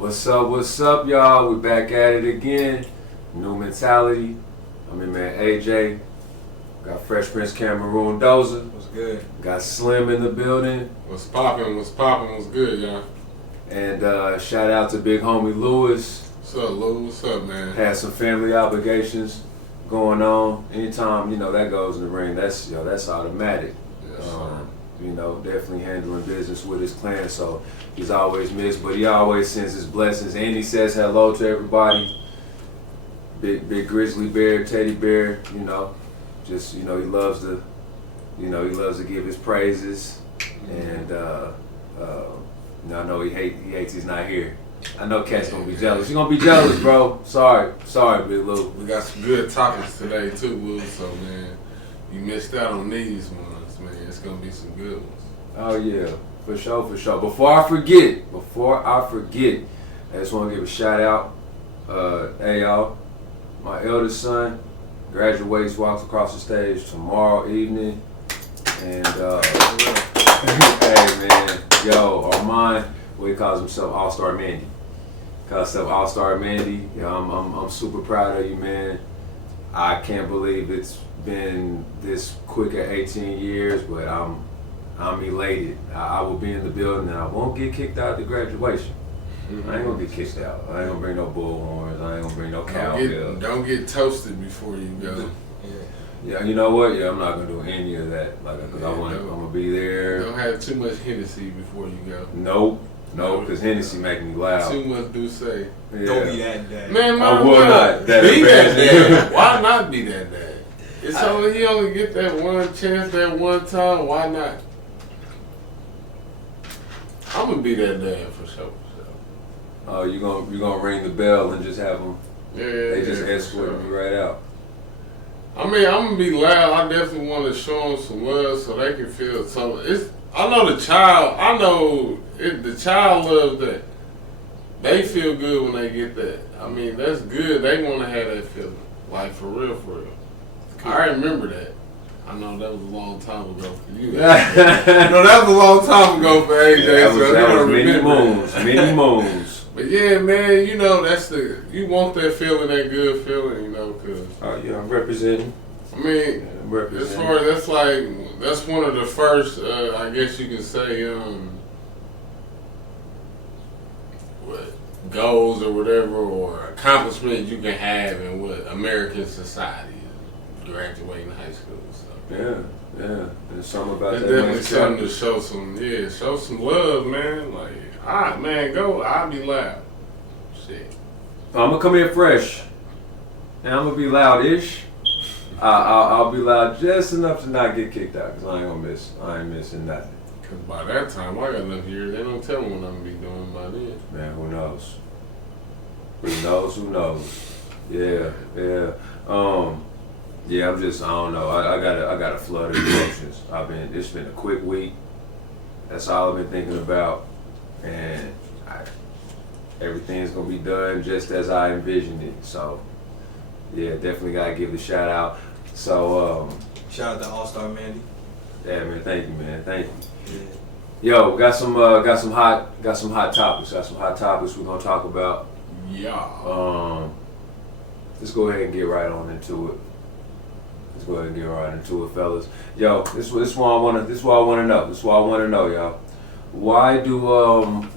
What's up, y'all? We back at it again. New mentality. I'm in man AJ. Got Fresh Prince Cameroon Dozer. What's good? Got Slim in the building. What's poppin', what's good, y'all? And shout out to big homie Lewis. What's up, Lou? What's up, man? Had some family obligations going on. Anytime, that goes in the ring, that's automatic. Yes, sir. Definitely handling business with his clan, so he's always missed, but he always sends his blessings, and he says hello to everybody. Big grizzly bear, teddy bear, he loves to, he loves to give his praises, and I know he hates he's not here. I know Cat's gonna be jealous. You're gonna be jealous, bro. Sorry, Big Lou. We got some good topics today too, Lou. So man, you missed out on these ones, man. It's gonna be some good ones. Oh yeah, for sure. Before I forget, I just want to give a shout out. Hey y'all, my eldest son graduates, walks across the stage tomorrow evening, and hey man, Armand, he calls himself All-Star Mandy. I'm super proud of you, man. I can't believe it's been this quick at 18 years, but I'm elated. I will be in the building and I won't get kicked out at the graduation. I ain't gonna get kicked out. I ain't gonna bring no bullhorns. I ain't gonna bring no cowbell. Don't get toasted before you go. Yeah, you know what? Yeah, I'm not gonna do any of that. Cause I'm gonna be there. Don't have too much Hennessy before you go. Nope, cause Hennessy make me loud. Too much do say. Yeah. Don't be that dad. Man, I will not. Be that dad. Why not be that dad? It's only he only get that one chance, that one time. Why not? I'm gonna be that dad for sure. Oh, you gonna ring the bell and just have them? Yeah, They just escort me right out. I mean, I'm gonna be loud. I definitely want to show them some love so they can feel something. I know the child. The child loves that. They feel good when they get that. I mean, that's good. They want to have that feeling, like for real. Cool. I remember that. I know that was a long time ago for you. That was a long time ago for AJ. Yeah, that was many moons. But yeah, man, you want that feeling, that good feeling, cause. Oh yeah, I'm representing. I mean, as far as that's one of the first, I guess you can say, goals or whatever, or accomplishments you can have in what American society is, graduating high school. So. Yeah. There's something about it's that. Definitely something to show some love, man. Like, man, go. I'll be loud. Shit. I'm gonna come in fresh, and I'm gonna be loud-ish. I'll be loud just enough to not get kicked out, cause I ain't missing nothing. Cause by that time, I got enough years. They don't tell me what I'm gonna be doing by then. Man, who knows? Who knows? Yeah. Yeah, I don't know. I got a flood of emotions. It's been a quick week. That's all I've been thinking about, and everything's gonna be done just as I envisioned it. So, yeah, definitely gotta give the shout out. So, shout out to All-Star Mandy. Yeah, man. Thank you, man. Thank you. Yeah. Yo, got some hot topics. Got some hot topics we're gonna talk about. Yeah. Let's go ahead and get right into it, fellas. Yo, this is what I want to know, y'all. Why don't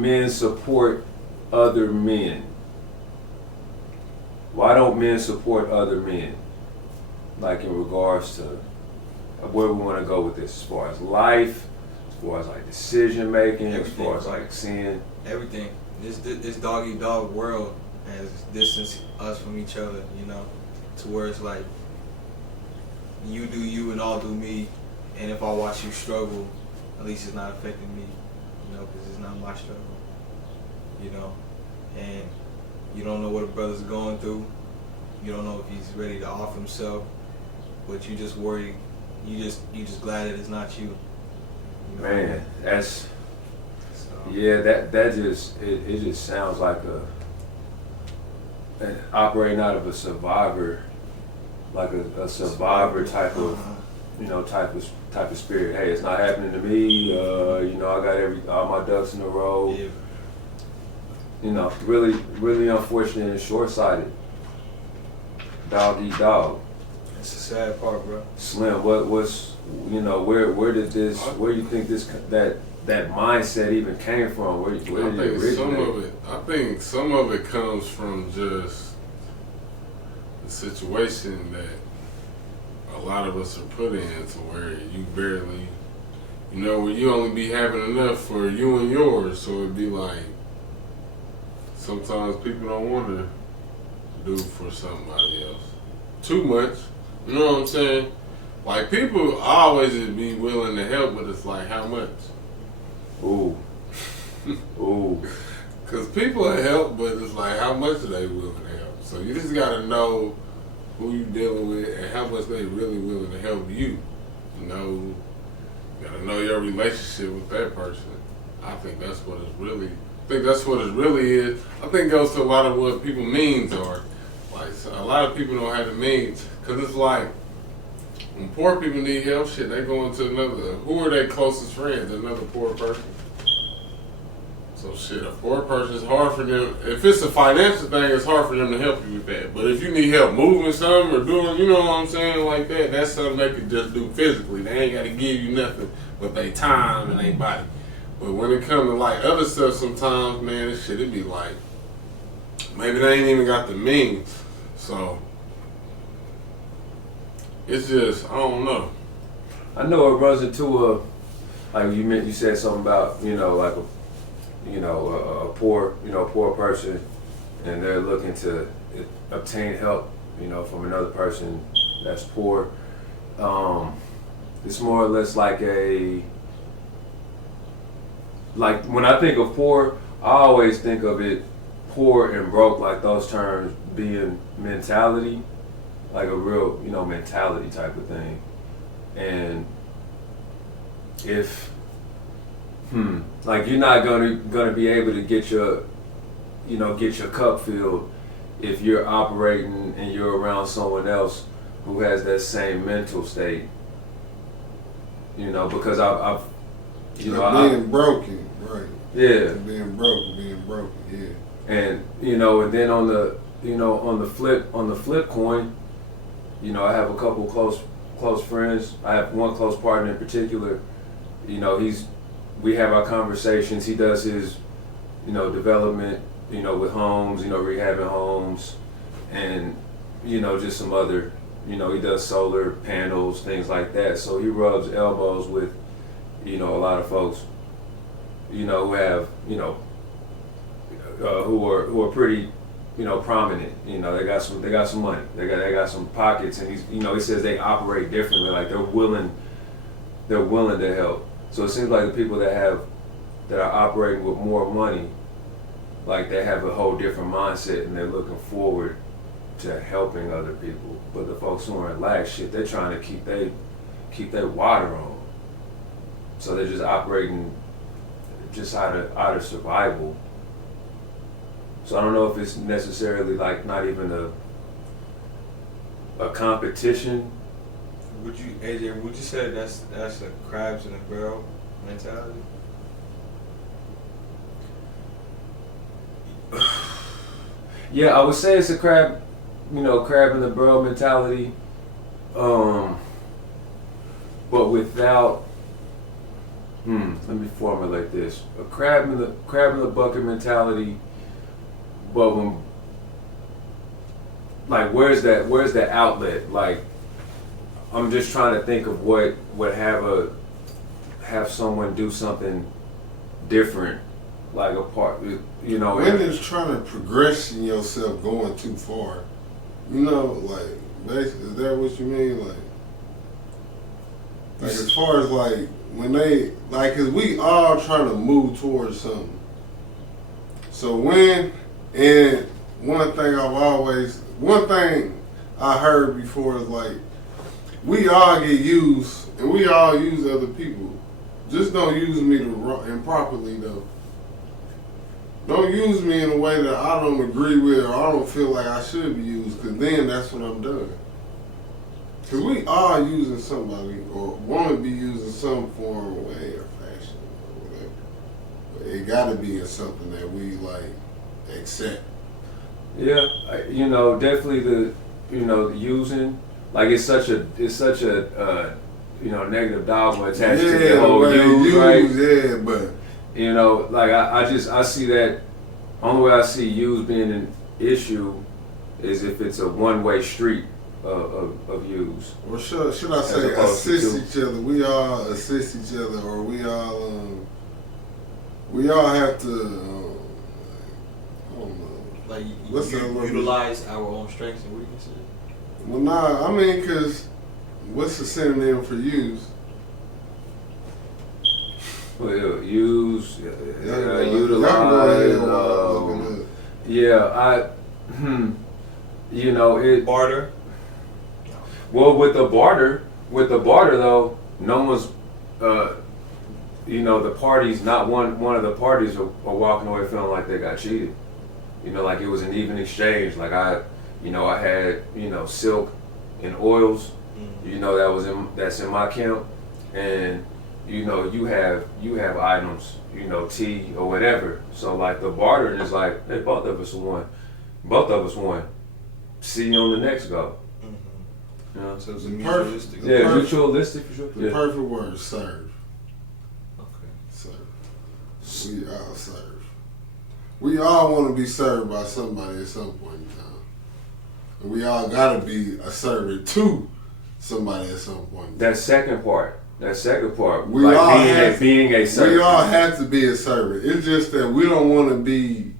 men support other men? Why don't men support other men? Like in regards to where we want to go with this, as far as life, as far as like decision making, as far as like seeing everything. This dog eat dog world has distanced us from each other, to where it's like you do you and I'll do me, and if I watch you struggle, at least it's not affecting me, because it's not my struggle, and you don't know what a brother's going through. You don't know if he's ready to off himself, but you just worry. You just glad that it's not you. Man, that's that just sounds like operating out of a survivor, like a survivor type of type of spirit. Hey, it's not happening to me. I got all my ducks in a row. Yeah. Really, really unfortunate and short-sighted. Dog eat dog. It's the sad part, bro. Slim, what's where did this? Where do you think that mindset even came from? Where did it originate? I think some of it comes from just the situation that a lot of us are put in, to where you barely, where you only be having enough for you and yours. So it'd be like, sometimes people don't want to do for somebody else too much. You know what I'm saying? Like, people always be willing to help, but it's like, how much? Ooh. Ooh. Because people will help, but it's like, how much are they willing to help? So you just got to know who you dealing with and how much they really willing to help you. You got to know your relationship with that person. I think that's what it really is. I think it goes to a lot of what people means are. Like, so a lot of people don't have the means. Because it's like, when poor people need help, shit, they go into who are their closest friends? Another poor person. So shit, a poor person, it's hard for them. If it's a financial thing, it's hard for them to help you with that. But if you need help moving something or doing, you know what I'm saying, like that, that's something they can just do physically. They ain't got to give you nothing but their time and their body. But when it comes to like other stuff, sometimes, man, this shit, it be like, maybe they ain't even got the means. So it's just, I don't know. I know it runs into like you said something about, like a poor person, and they're looking to obtain help, from another person that's poor. It's more or less like when I think of poor, I always think of it poor and broke, like those terms being mentality, like a real, mentality type of thing. And if, like, you're not gonna be able to get your cup filled if you're operating and you're around someone else who has that same mental state. Because I've being broken, right? Yeah. Being broken, yeah. And and then on the flip coin, I have a couple close friends. I have one close partner in particular. We have our conversations. He does his, development, with homes, rehabbing homes, and just some other, he does solar panels, things like that. So he rubs elbows with, a lot of folks, who have, who are pretty, prominent. They got some money. They got some pockets, and he says they operate differently. Like they're willing to help. So it seems like the people that are operating with more money, like they have a whole different mindset, and they're looking forward to helping other people. But the folks who are in lack, shit, they're trying to keep their water on. So they're just operating just out of survival. So I don't know if it's necessarily like not even a competition. Would you say that's a crabs in a barrel mentality? Yeah, I would say it's a crab in the barrel mentality. But without, let me formulate this: a crab in the bucket mentality. But when, like, where's that outlet? Like, I'm just trying to think of what would have someone do something different, like a part, When it's trying to progress in yourself going too far, like, basically, is that what you mean? Like as far as like when they, like, cause we all trying to move towards something. So and one thing I heard before is like, we all get used, and we all use other people. Just don't use me improperly though. Don't use me in a way that I don't agree with or I don't feel like I should be used, because then that's when I'm done. Cause we are using somebody or want to be using some form of way or fashion or whatever. But it got to be in something that we like accept. Yeah, definitely the using, like it's such a negative dogma attached to the whole way use, right? Yeah, but Like I see that. Only way I see use being an issue is if it's a one-way street of use. or should I say opposed to assist each other? We all assist each other, or we all have to. I don't know. Like What's the word? utilize our own strengths and weaknesses. Well, nah, I mean, cause what's the synonym for use? Well, use, Y'all utilize. go ahead, Yeah, it. Barter. Well, with the barter though, no one's, the parties. Not one of the parties are walking away feeling like they got cheated. Like it was an even exchange. Like I had silk and oils. That's in my camp, and you have items, tea or whatever. So like the bartering is like, hey, both of us won. See you on the next go. So it's a Perfect. mutualistic. Yeah, perfect- mutualistic for sure. The Yeah. perfect word, serve. Okay. Serve. We all serve. We all want to be served by somebody at some point in time. And we all gotta be a servant to somebody at some point. That second part, We like all have- being a servant. We all have to be a servant. It's just that we don't want to be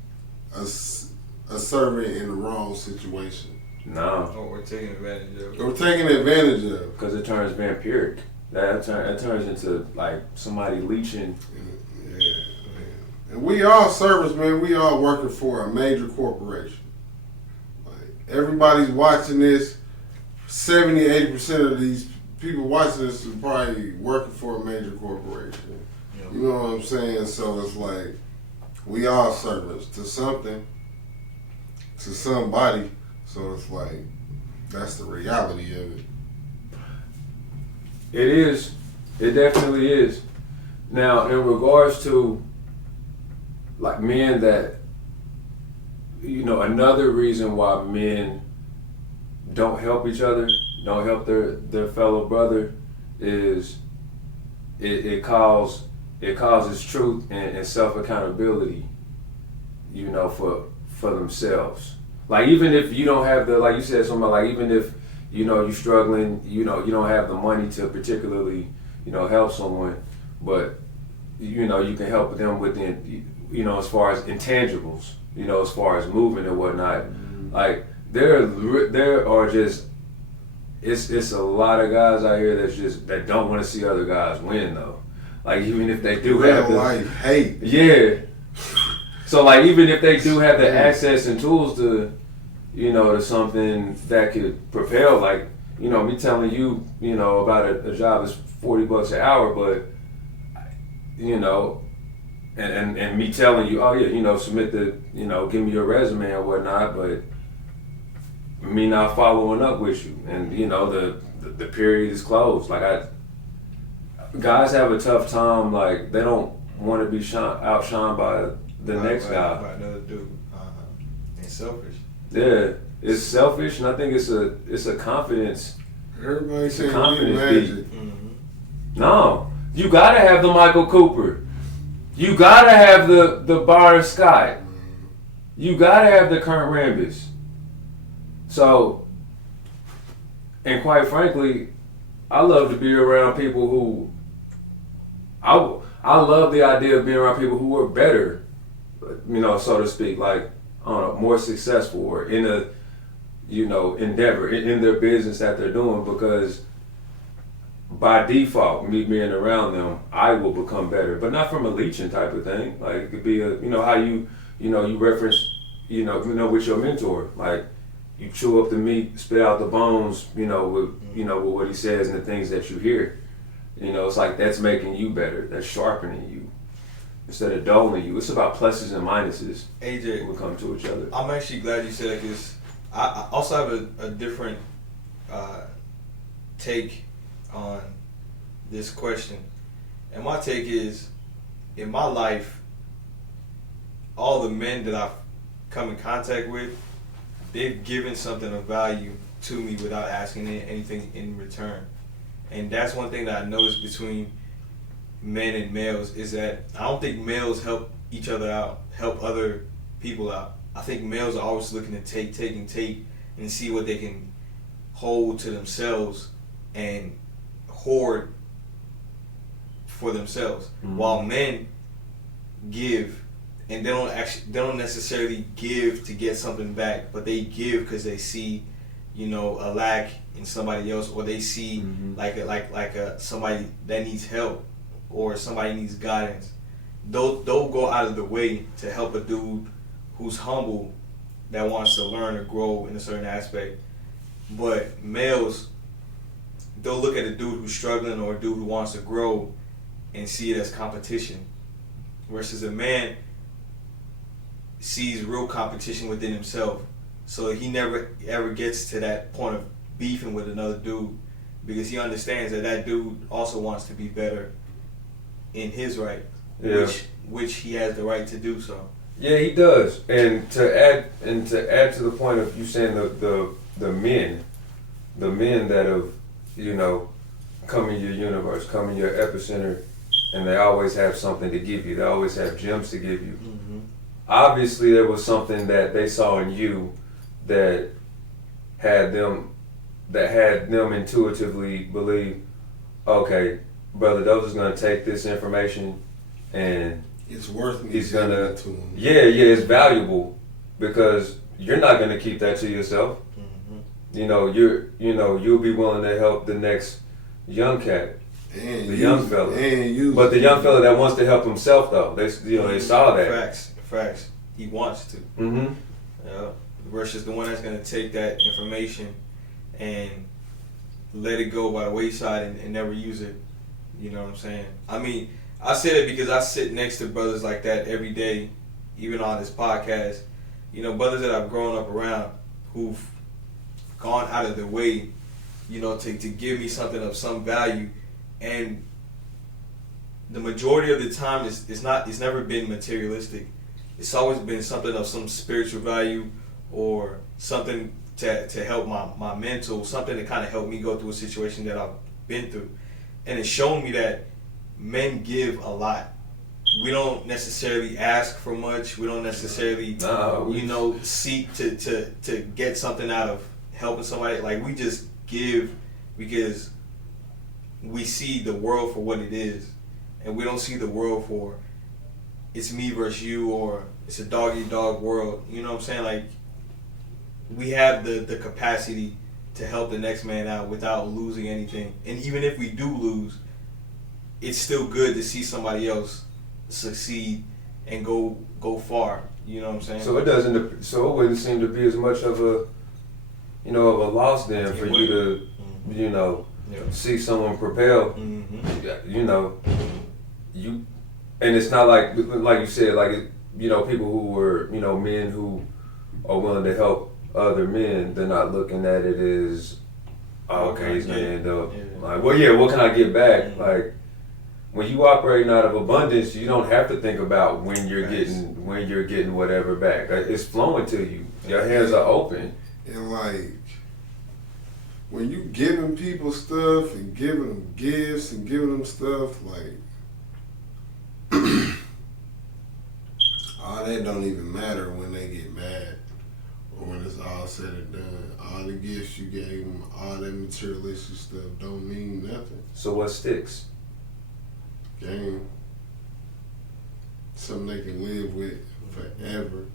a servant in the wrong situation. No, Or we're taking advantage of. Or taken advantage of. because it turns vampiric. That turns into like somebody leeching. Yeah, man. And we all servants, man. We all working for a major corporation. Like everybody's watching this. 70-80% of these people watching this are probably working for a major corporation. Yeah. You know what I'm saying? So it's like we all servants to something, to somebody. So it's like that's the reality of it. It is. It definitely is. Now, in regards to like men that, another reason why men don't help each other, don't help their fellow brother, is it causes truth and self accountability, for themselves. Like even if you don't have the, like you said, something like even if you're struggling, you don't have the money to particularly help someone, but you can help them with the as far as intangibles, as far as moving and whatnot. Like there are just it's a lot of guys out here that don't want to see other guys win though. Like even if they do have Real the life hate. yeah. So like even if they do have the access and tools to to something that could propel, like me telling you about a job that's $40 an hour, but and me telling you, oh yeah, submit the give me your resume or whatnot, but me not following up with you, and the period is closed. Like guys have a tough time, like they don't want to be outshined by the next guy. By another dude. And selfish. Yeah, it's selfish, and I think it's a confidence. Everybody saying we confidence magic. No, you gotta have the Michael Cooper. You gotta have the Byron Scott. You gotta have the Kurt Rambis. So, and quite frankly, I love to be around people who. I love the idea of being around people who are better, so to speak, like I don't know, more successful or in a endeavor in their business that they're doing, because by default, me being around them, I will become better, but not from a leeching type of thing. Like it could be how you reference with your mentor, like you chew up the meat, spit out the bones, with what he says and the things that you hear. It's like that's making you better, that's sharpening you instead of dulling you. It's about pluses and minuses. AJ, when we come to each other. I'm actually glad you said that, because I also have a different take on this question. And my take is, in my life, all the men that I've come in contact with, they've given something of value to me without asking anything in return. And that's one thing that I noticed between men and males is that I don't think males help each other out, help other people out. I think males are always looking to take, and see what they can hold to themselves and hoard for themselves. Mm-hmm. While men give, and they don't necessarily give to get something back, but they give because they see, a lack in somebody else, or they see somebody that needs help, or somebody needs guidance. They'll go out of the way to help a dude who's humble, that wants to learn or grow in a certain aspect. But males, they'll look at a dude who's struggling or a dude who wants to grow and see it as competition. Versus a man sees real competition within himself. So he never ever gets to that point of beefing with another dude, because he understands that dude also wants to be better in his right, which he has the right to do so. Yeah, he does. And to add to the point of you saying the men that have, come in your universe, come in your epicenter, and they always have something to give you. They always have gems to give you. Mm-hmm. Obviously, there was something that they saw in you that had them intuitively believe, okay, Brother Doza's gonna take this information and it's worth me. He's gonna, to him. yeah, it's valuable, because you're not gonna keep that to yourself. Mm-hmm. You'll be willing to help the next young cat, and the young fella. But the young fella that wants to help himself though, they saw that. Facts. He wants to. Mm-hmm. Versus the one that's gonna take that information and let it go by the wayside and never use it. You know what I'm saying? I mean, I say that because I sit next to brothers like that every day, even on this podcast. Brothers that I've grown up around who've gone out of their way, to give me something of some value. And the majority of the time it's never been materialistic. It's always been something of some spiritual value, or something to help my mental, something to kind of help me go through a situation that I've been through. And it's shown me that men give a lot. We don't necessarily ask for much. We don't necessarily, seek to get something out of helping somebody. Like, we just give because we see the world for what it is, and we don't see the world for it's me versus you, or it's a dog-eat-dog world. You know what I'm saying? Like, we have the capacity to help the next man out without losing anything. And even if we do lose, it's still good to see somebody else succeed and go far. You know what I'm saying? So it wouldn't seem to be as much of a loss then for you to, see someone propel. Mm-hmm. And it's not like you said, people who were, men who are willing to help other men, they're not looking at it as, okay, he's gonna end up like, what can I get back? Mm-hmm. Like, when you operating out of abundance, you don't have to think about when you're getting whatever back. It's flowing to you. Your hands are open. And when you giving people stuff and giving them gifts and giving them stuff, all that don't even matter when they get mad, or when it's all said and done. All the gifts you gave them, all that materialistic stuff don't mean nothing. So what sticks? Game. Something they can live with forever.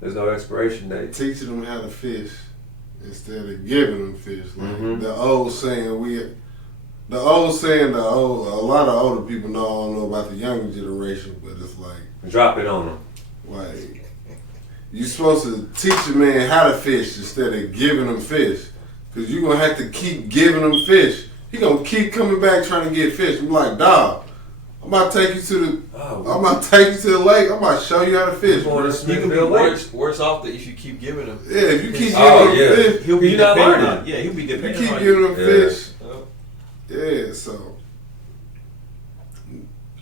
There's no expiration date. Teaching them how to fish instead of giving them fish. Like Mm-hmm. the old saying, a lot of older people don't know about the younger generation, but it's like, Drop it on them. like, you're supposed to teach a man how to fish instead of giving him fish. Because you're going to have to keep giving him fish. He going to keep coming back trying to get fish. I'm like, dog, I'm about to take you to the. Oh, I'm about to take you to the lake. I'm about to show you how to fish. Going to You can be Smithville Lake. worse off if you keep giving him. Yeah, if you keep giving Oh, them yeah. fish, He'll be You're not dependent learning. on. Yeah, he'll be you dependent keep on giving you. them Yeah. fish. Yep. Yeah, so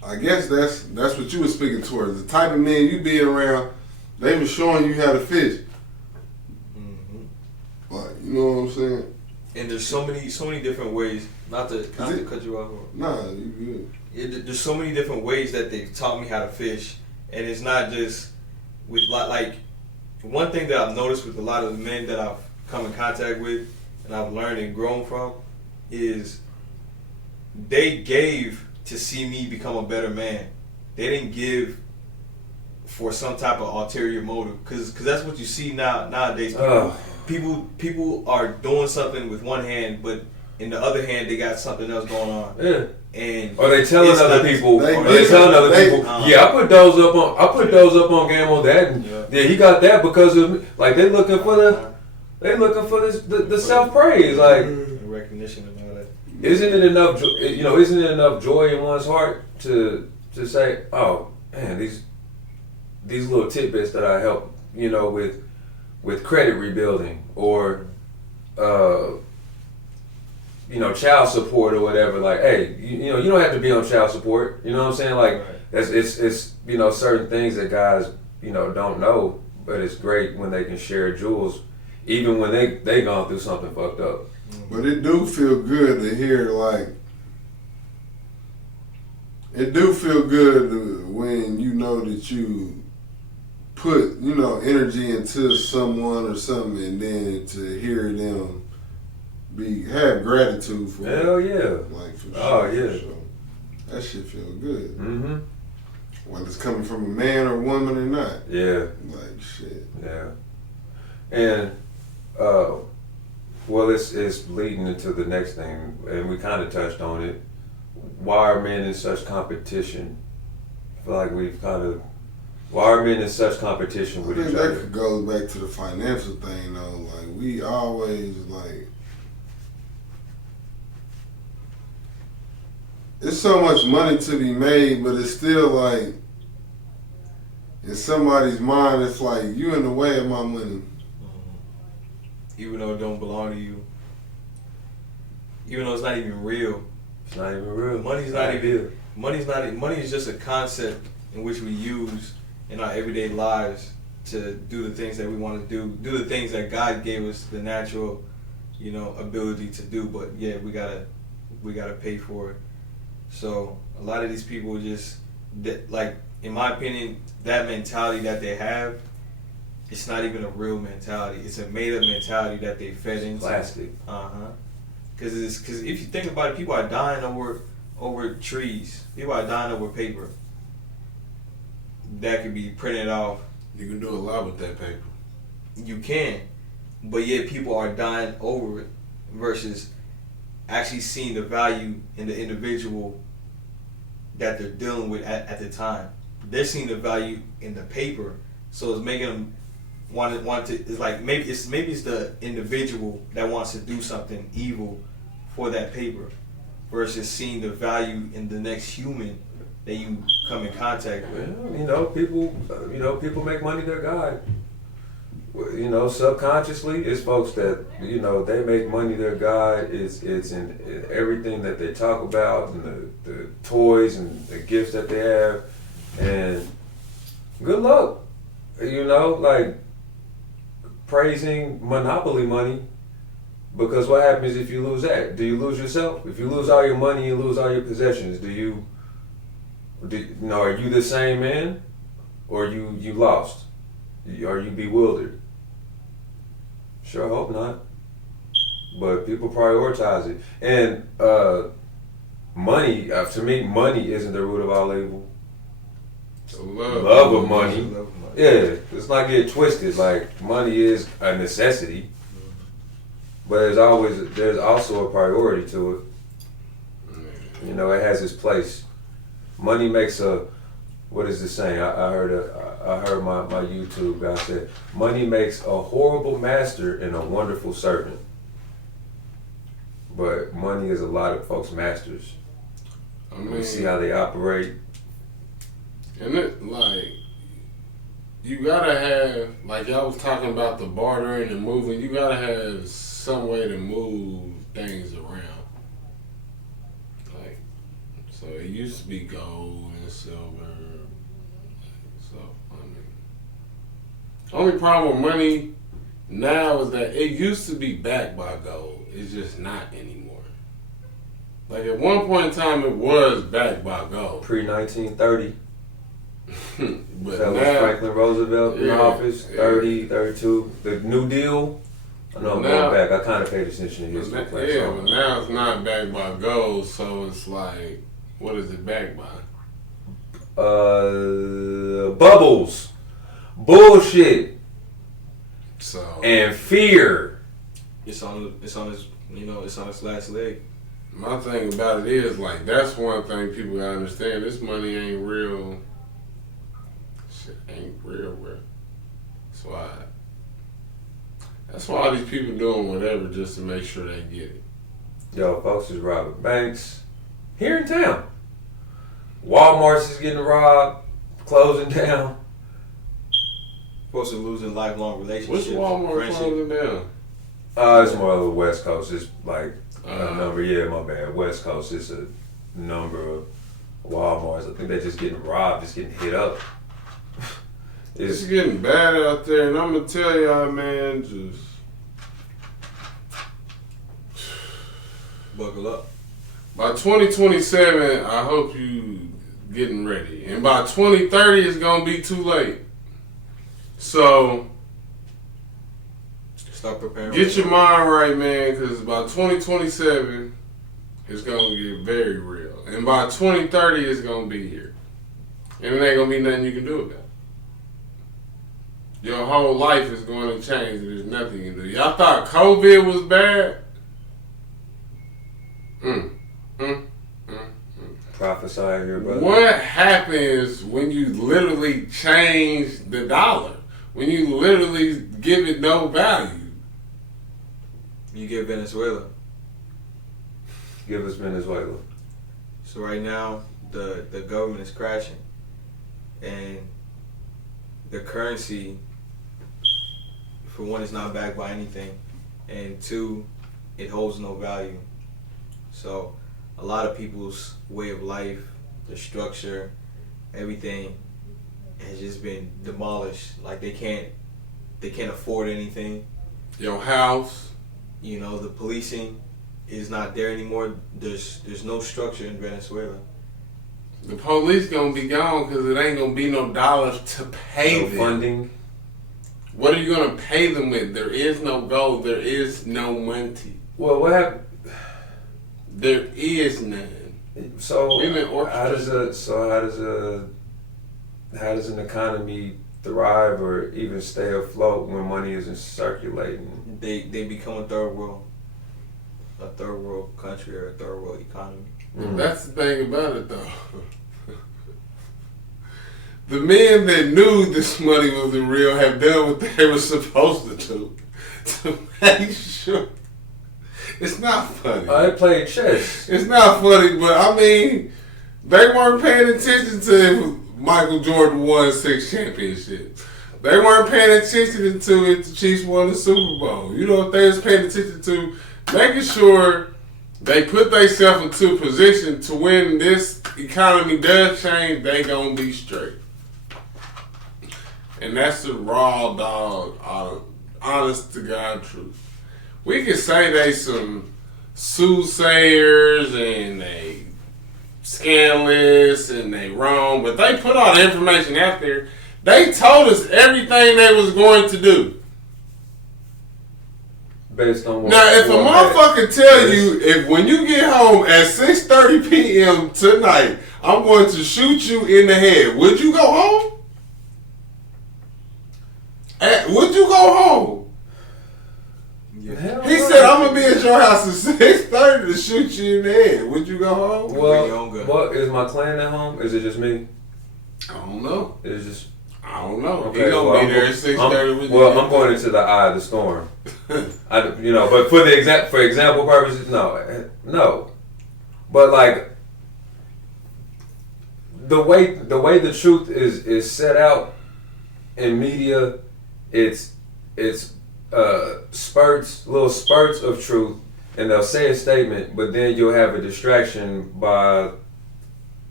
I guess that's what you were speaking towards. The type of men you being around, they were showing you how to fish. Mhm. Like, you know what I'm saying? And there's so many different ways. Not to cut you off. Nah, you There's so many different ways that they've taught me how to fish, and it's not just with like one thing that I've noticed with a lot of the men that I've come in contact with and I've learned and grown from is they gave to see me become a better man. They didn't give for some type of ulterior motive, because that's what you see nowadays. Oh. People are doing something with one hand, but in the other hand they got something else going on. Yeah. And Or they telling it's other not- people. they- Or they telling other they- people. Yeah, I put those up on Game on that. And yeah, he got that because of me. Like they looking for the self praise. Like, recognition and all that. isn't it enough? Isn't it enough joy in one's heart to say, oh man, these little tidbits that I help, with credit rebuilding or, child support or whatever. Like, hey, you don't have to be on child support. You know what I'm saying? Like, Right. it's certain things that guys don't know, but it's great when they can share jewels, even when they gone through something fucked up. But it do feel good to hear, like, it do feel good when you know that you put, energy into someone or something, and then to hear them have gratitude for it. Hell yeah. Like, for sure. Oh, yeah. For sure. That shit feel good. Mm-hmm. Whether it's coming from a man or woman or not. Yeah. Like, shit. Yeah. And well, it's leading into the next thing, and we kind of touched on it. Why are men in such competition? I feel like why are men in such competition I with think each that other? could go back to the financial thing, though. Like, we always, like, it's so much money to be made, but it's still like, in somebody's mind, it's like, you in the way of my money. Even though it don't belong to you. Even though it's not even real. It's not even real. Money's not even. Money is just a concept in which we use in our everyday lives to do the things that we want to do the things that God gave us the natural, ability to do. But yeah, we gotta pay for it. So a lot of these people just, like, in my opinion, that mentality that they have, it's not even a real mentality. It's a made up mentality that they fed into. Plastic. Because if you think about it, people are dying over trees. People are dying over paper that could be printed off. You can do a lot with that paper. You can, but yet people are dying over it versus actually seeing the value in the individual that they're dealing with at the time. They're seeing the value in the paper, so it's making them want to. It's like maybe it's the individual that wants to do something evil for that paper, versus seeing the value in the next human that you come in contact with. Well, people make money their God. Subconsciously, it's folks that they make money their God. It's in everything that they talk about, and the toys and the gifts that they have. And good luck, like praising monopoly money. Because what happens if you lose that? Do you lose yourself? If you lose all your money, you lose all your possessions. Are you the same man, or you lost? Are you bewildered? Sure hope not. But people prioritize it, and money. To me, money isn't the root of all evil. The love. Love of money. Love of money. Yeah, let's not get twisted. Like, money is a necessity, but there's also a priority to it. It has its place. Money makes what is this saying? I heard my YouTube guy said, money makes a horrible master and a wonderful servant. But money is a lot of folks' masters. I We mean, see how they operate. and it like you gotta have, like y'all was talking about the bartering and moving. You gotta have some way to move things around. Like, so it used to be gold and silver. So I mean, only problem with money now is that it used to be backed by gold. It's just not anymore. Like at one point in time, it was backed by gold. Pre-1930, But that was now, Franklin Roosevelt in Yeah, office, yeah. 30, 32. The New Deal, I know I'm Now- going back. I kind of paid attention to but history na- class. yeah, so- but now it's not backed by gold, so it's like, what is it backed by? Bubbles, bullshit, So and fear. It's on his it's on his last leg. my thing about it is like that's one thing people gotta understand. This money ain't real. Shit ain't real. That's why all these people doing whatever just to make sure they get it. Yo, folks is robbing banks here in town. Walmart's is getting robbed, closing down. Supposed to losing lifelong What's relationships. Walmart friendship. closing down? It's more of the West Coast. It's like a number. Yeah, my bad. West Coast. It's a number of Walmarts. I think they're just getting robbed, just getting hit up. It's getting bad out there, and I'm gonna tell y'all, man, just Buckle up. by 2027, I hope you getting ready, and by 2030, it's gonna be too late. So Start preparing. get your mind right, man, because by 2027, it's gonna get very real, and by 2030, it's gonna be here, and it ain't gonna be nothing you can do about it. Your whole life is going to change, and there's nothing you can do. Y'all thought COVID was bad? Prophesying here, brother. What happens when you literally change the dollar? When you literally give it no value? You get Venezuela. Give us Venezuela. So right now the government is crashing, and the currency, for one, is not backed by anything, and two, it holds no value. So a lot of people's way of life, the structure, everything has just been demolished. Like they can't afford anything. Your house? You know, the policing is not there anymore. There's no structure in Venezuela. The police gonna be gone because it ain't gonna be no dollars to pay No them. funding. What are you gonna pay them with? There is no gold. There is no money. Well, what happened? There is none. So We've been how does an economy thrive or even stay afloat when money isn't circulating? They become a third world country or a third world economy. That's the thing about it, though. The men that knew this money wasn't real have done what they were supposed to do to make sure. It's not funny. I played chess. It's not funny, but I mean, they weren't paying attention to if Michael Jordan won 6 championships. They weren't paying attention to if the Chiefs won the Super Bowl. You know what they was paying attention to? Making sure they put themselves into a position to when this economy does change, they gonna be straight. And that's the raw dog, honest to God truth. We can say they some soothsayers and they scandalous and they wrong, but they put all the information out there. They told us everything they was going to do. Based on what? Now, if a what- motherfucker tell you, if when you get home at 6:30 p.m. tonight, I'm going to shoot you in the head, would you go home? Would you go home? Hell He no. said, I'm going to be at your house at 6:30 to shoot you in the head. Would you go home? Bring your own Well, gun. what is my clan at home? Is it just me? I don't know. It's just I don't know. okay. He gonna well, be there at 6:30 with you. Well, I'm going into the eye of the storm. But for example purposes, no. But like, the way the truth is set out in media, it's little spurts of truth, and they'll say a statement, but then you'll have a distraction by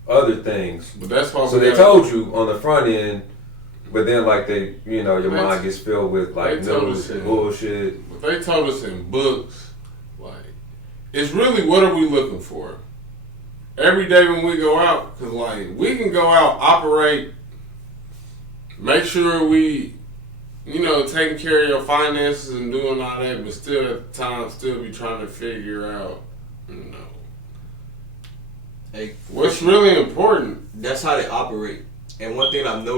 other things. But that's why So they told you on the front end, but then like your They- mind gets filled with like they told news us and in- bullshit. But they told us in books, like, it's really what are we looking for? Every day when we go out, because, like, we can go out, operate, make sure we, taking care of your finances and doing all that, but still at the time, still be trying to figure out, Hey, what's really important. that's how they operate. And one thing I've noticed.